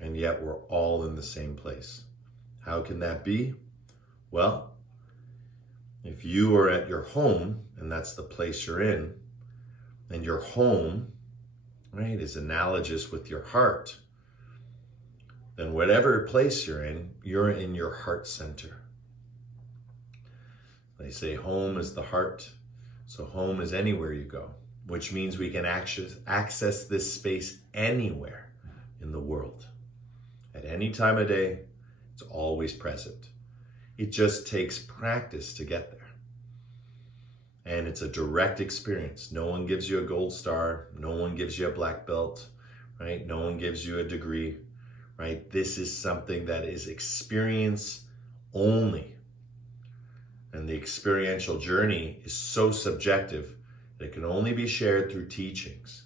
and yet we're all in the same place. How can that be? Well, if you are at your home, and that's the place you're in, and your home, right, is analogous with your heart, then whatever place you're in your heart center. They say home is the heart, so home is anywhere you go, which means we can access this space anywhere in the world. At any time of day, it's always present. It just takes practice to get there. And it's a direct experience. No one gives you a gold star. No one gives you a black belt, right? No one gives you a degree, right? This is something that is experience only. And the experiential journey is so subjective that it can only be shared through teachings,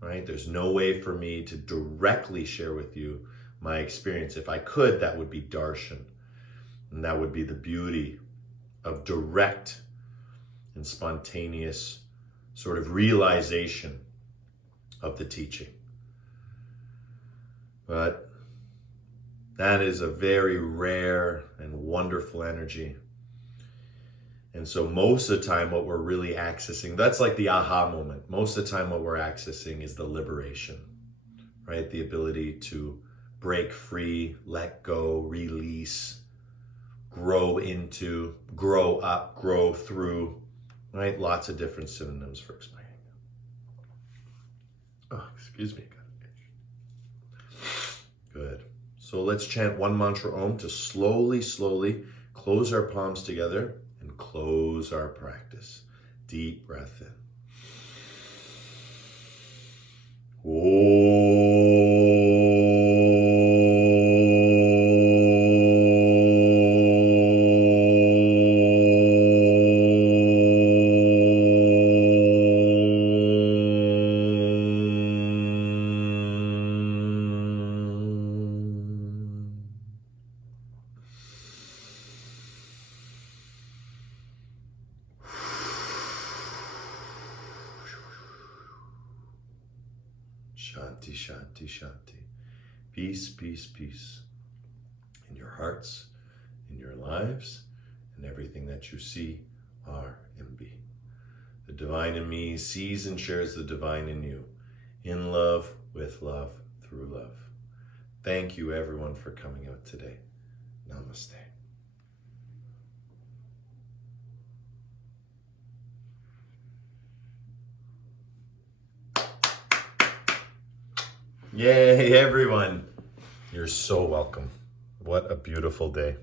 right? There's no way for me to directly share with you my experience. If I could, that would be darshan. And that would be the beauty of direct and spontaneous sort of realization of the teaching. But that is a very rare and wonderful energy. And so most of the time what we're really accessing, that's like the aha moment. Most of the time what we're accessing is the liberation, right? The ability to break free, let go, release, grow into, grow up, grow through, right? Lots of different synonyms for explaining it. Oh, excuse me. Good. So let's chant one mantra Om to slowly, slowly close our palms together and close our practice. Deep breath in. Shanti, shanti, shanti. Peace, peace, peace. In your hearts, in your lives, and everything that you see, are, and be. The divine in me sees and shares the divine in you. In love, with love, through love. Thank you everyone for coming out today. Namaste. Yay, everyone. You're so welcome. What a beautiful day.